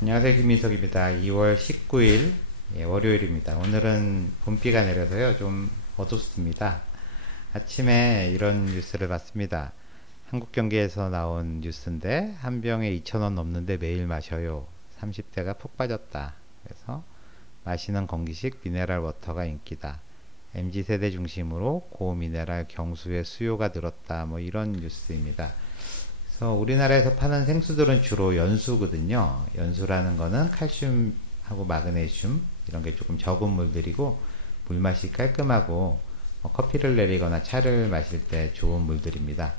안녕하세요. 김민석입니다. 2월 19일 월요일입니다. 오늘은 봄비가 내려서요. 좀 어둡습니다. 아침에 이런 뉴스를 봤습니다. 한국 경제에서 나온 뉴스인데 한 병에 2,000원 넘는데 매일 마셔요. 30대가 푹 빠졌다. 그래서 마시는 건기식 미네랄 워터가 인기다. MZ세대 중심으로 고미네랄 경수의 수요가 늘었다. 뭐 이런 뉴스입니다. 그래서 우리나라에서 파는 생수들은 주로 연수거든요. 연수라는 거는 칼슘하고 마그네슘 이런 게 조금 적은 물들이고 물맛이 깔끔하고 커피를 내리거나 차를 마실 때 좋은 물들입니다.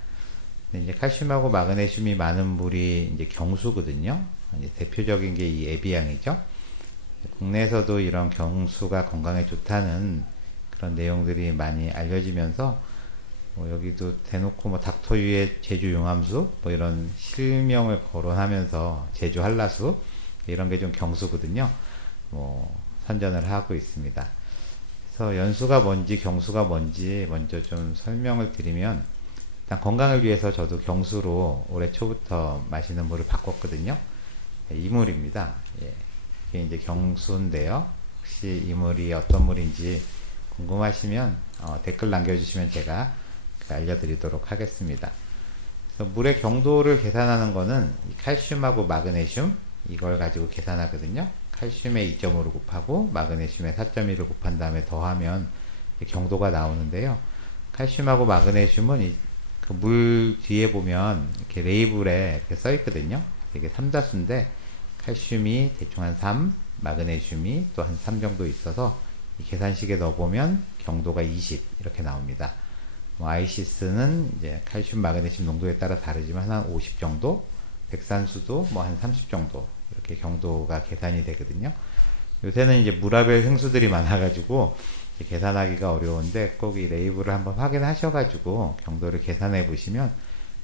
근데 이제 칼슘하고 마그네슘이 많은 물이 이제 경수거든요. 이제 대표적인 게 이 에비앙이죠. 국내에서도 이런 경수가 건강에 좋다는 그런 내용들이 많이 알려지면서 여기도 대놓고 닥터유의 제주 용암수 이런 실명을 거론하면서 제주 한라수 이런 게 좀 경수거든요. 선전을 하고 있습니다. 그래서 연수가 뭔지 경수가 뭔지 먼저 좀 설명을 드리면, 일단 건강을 위해서 저도 경수로 올해 초부터 마시는 물을 바꿨거든요. 이 물입니다. 이게 이제 경수인데요. 혹시 이 물이 어떤 물인지 궁금하시면 댓글 남겨주시면 제가 알려드리도록 하겠습니다. 그래서 물의 경도를 계산하는 거는 칼슘하고 마그네슘 이걸 가지고 계산하거든요. 칼슘에 2.5를 곱하고 마그네슘에 4.1을 곱한 다음에 더하면 경도가 나오는데요. 칼슘하고 마그네슘은 그 물 뒤에 보면 이렇게 레이블에 이렇게 써 있거든요. 이게 삼다수인데 칼슘이 대충 한 3, 마그네슘이 또 한 3 정도 있어서 이 계산식에 넣어보면 경도가 20 이렇게 나옵니다. 아이시스는 이제 칼슘, 마그네슘 농도에 따라 다르지만 한 50 정도, 백산수도 한 30 정도 이렇게 경도가 계산이 되거든요. 요새는 이제 물화별 생수들이 많아가지고 계산하기가 어려운데 꼭 이 레이블을 한번 확인하셔가지고 경도를 계산해 보시면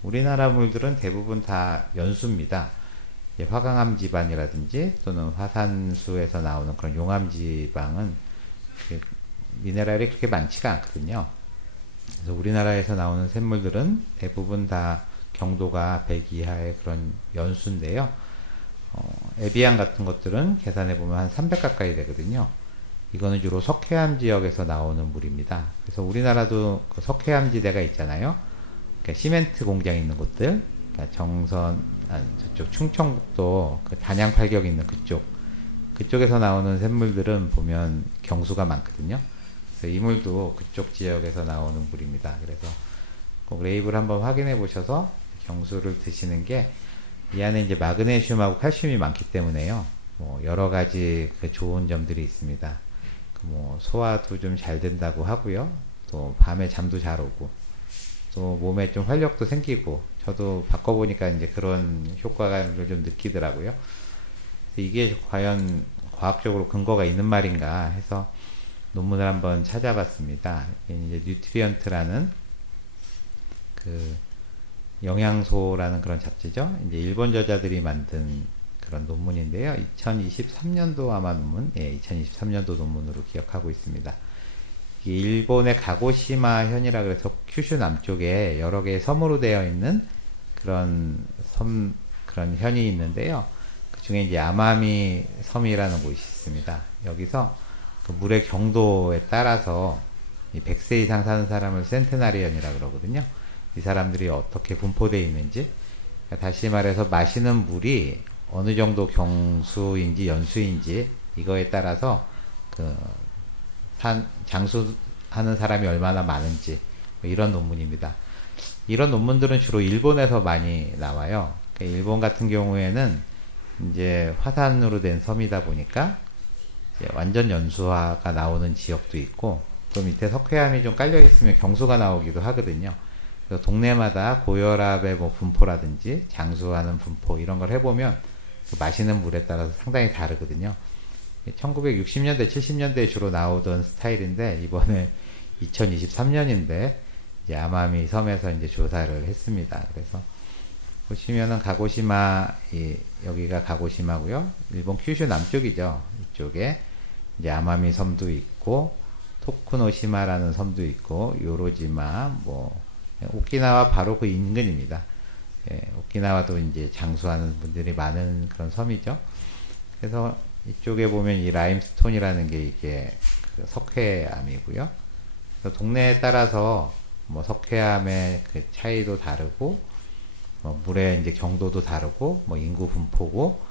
우리나라 물들은 대부분 다 연수입니다. 화강암 지방이라든지 또는 화산수에서 나오는 그런 용암 지방은 미네랄이 그렇게 많지가 않거든요. 그래서 우리나라에서 나오는 샘물들은 대부분 다 경도가 100 이하의 그런 연수인데요. 에비앙 같은 것들은 계산해보면 한 300 가까이 되거든요. 이거는 주로 석회암 지역에서 나오는 물입니다. 그래서 우리나라도 그 석회암 지대가 있잖아요. 그러니까 시멘트 공장 있는 곳들, 그러니까 저쪽 충청북도 그 단양 팔격 있는 그쪽에서 나오는 샘물들은 보면 경수가 많거든요. 그래서 이 물도 그쪽 지역에서 나오는 물입니다. 그래서 꼭 레이블 한번 확인해 보셔서 경수를 드시는 게, 이 안에 이제 마그네슘하고 칼슘이 많기 때문에요. 여러 가지 그 좋은 점들이 있습니다. 소화도 좀 잘 된다고 하고요. 또 밤에 잠도 잘 오고, 또 몸에 좀 활력도 생기고, 저도 바꿔보니까 이제 그런 효과를 좀 느끼더라고요. 이게 과연 과학적으로 근거가 있는 말인가 해서 논문을 한번 찾아봤습니다. 이제 뉴트리언트라는 그 영양소라는 그런 잡지죠. 이제 일본 저자들이 만든 그런 논문인데요. 2023년도 아마 논문, 2023년도 논문으로 기억하고 있습니다. 이게 일본의 가고시마 현이라 그래서 큐슈 남쪽에 여러 개의 섬으로 되어 있는 그런 그런 현이 있는데요. 그 중에 이제 아마미 섬이라는 곳이 있습니다. 여기서 그 물의 경도에 따라서 이 100세 이상 사는 사람을 센테나리언이라 그러거든요. 이 사람들이 어떻게 분포되어 있는지, 다시 말해서 마시는 물이 어느 정도 경수인지 연수인지 이거에 따라서 장수하는 사람이 얼마나 많은지 이런 논문입니다. 이런 논문들은 주로 일본에서 많이 나와요. 일본 같은 경우에는 이제 화산으로 된 섬이다 보니까 완전 연수화가 나오는 지역도 있고, 또 밑에 석회암이 좀 깔려 있으면 경수가 나오기도 하거든요. 그래서 동네마다 고혈압의 분포라든지 장수하는 분포 이런 걸 해보면 그 마시는 물에 따라서 상당히 다르거든요. 1960년대, 70년대에 주로 나오던 스타일인데 이번에 2023년인데 이제 아마미 섬에서 이제 조사를 했습니다. 그래서 보시면은 가고시마, 여기가 가고시마고요. 일본 큐슈 남쪽이죠. 이쪽에 이제 아마미 섬도 있고 토쿠노시마라는 섬도 있고 요로지마, 오키나와 바로 그 인근입니다. 오키나와도 이제 장수하는 분들이 많은 그런 섬이죠. 그래서 이쪽에 보면 이 라임스톤이라는 게 이게 그 석회암이고요. 그래서 동네에 따라서 뭐 석회암의 그 차이도 다르고, 뭐 물의 이제 경도도 다르고, 뭐 인구 분포고,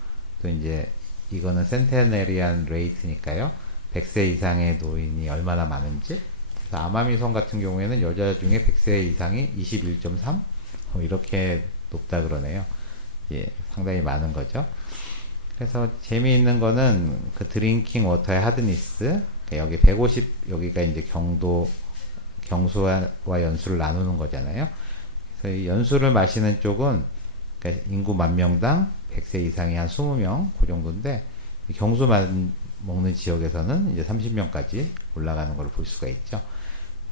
또 이제 이거는 센테네리안 레이트니까요. 100세 이상의 노인이 얼마나 많은지. 그래서 아마미성 같은 경우에는 여자 중에 100세 이상이 21.3? 이렇게 높다 그러네요. 예, 상당히 많은 거죠. 그래서 재미있는 거는 그 드링킹 워터의 하드니스. 여기 150, 여기가 이제 경수와 연수를 나누는 거잖아요. 그래서 이 연수를 마시는 쪽은 그러니까 인구 10,000명당 100세 이상이 한 20명, 그 정도인데, 경수만 먹는 지역에서는 이제 30명까지 올라가는 걸 볼 수가 있죠.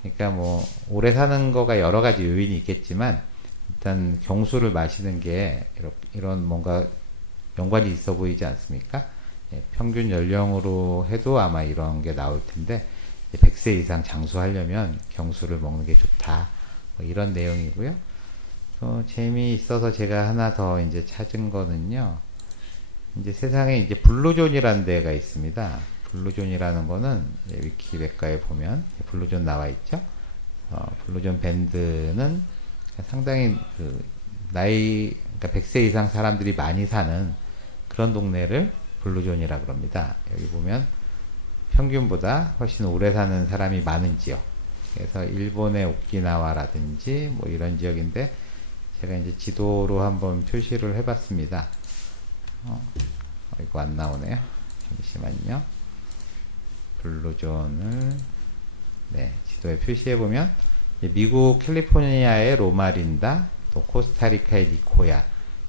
그러니까 뭐, 오래 사는 거가 여러 가지 요인이 있겠지만, 일단 경수를 마시는 게 이런 뭔가 연관이 있어 보이지 않습니까? 예, 평균 연령으로 해도 아마 이런 게 나올 텐데, 100세 이상 장수하려면 경수를 먹는 게 좋다. 뭐 이런 내용이고요. 또 재미있어서 제가 하나 더 이제 찾은 거는요. 이제 세상에 이제 블루존이라는 데가 있습니다. 블루존이라는 거는 위키백과에 보면 블루존 나와 있죠. 블루존 밴드는 상당히 그 나이, 그러니까 100세 이상 사람들이 많이 사는 그런 동네를 블루존이라 그럽니다. 여기 보면 평균보다 훨씬 오래 사는 사람이 많은 지역. 그래서 일본의 오키나와라든지 뭐 이런 지역인데, 제가 이제 지도로 한번 표시를 해봤습니다. 이거 안 나오네요. 잠시만요. 블루존을 네, 지도에 표시해보면 미국 캘리포니아의 로마린다, 또 코스타리카의 니코야,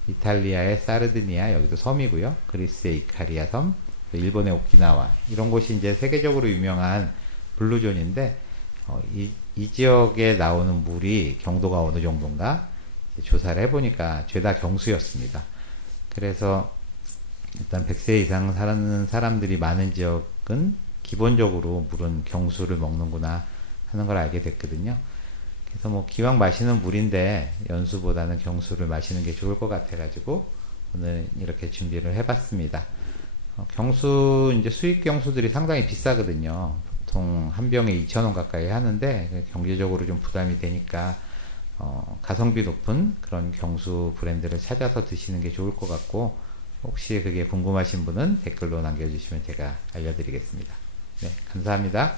이탈리아의 사르디니아, 여기도 섬이고요. 그리스의 이카리아 섬, 일본의 오키나와, 이런 곳이 이제 세계적으로 유명한 블루존인데, 이 지역에 나오는 물이 경도가 어느 정도인가 조사를 해보니까 죄다 경수였습니다. 그래서 일단 100세 이상 사는 사람들이 많은 지역은 기본적으로 물은 경수를 먹는구나 하는 걸 알게 됐거든요. 그래서 뭐 기왕 마시는 물인데 연수보다는 경수를 마시는 게 좋을 것 같아가지고 오늘 이렇게 준비를 해봤습니다. 경수, 이제 수입 경수들이 상당히 비싸거든요. 보통 한 병에 2,000원 가까이 하는데 경제적으로 좀 부담이 되니까 가성비 높은 그런 경수 브랜드를 찾아서 드시는 게 좋을 것 같고, 혹시 그게 궁금하신 분은 댓글로 남겨주시면 제가 알려드리겠습니다. 네, 감사합니다.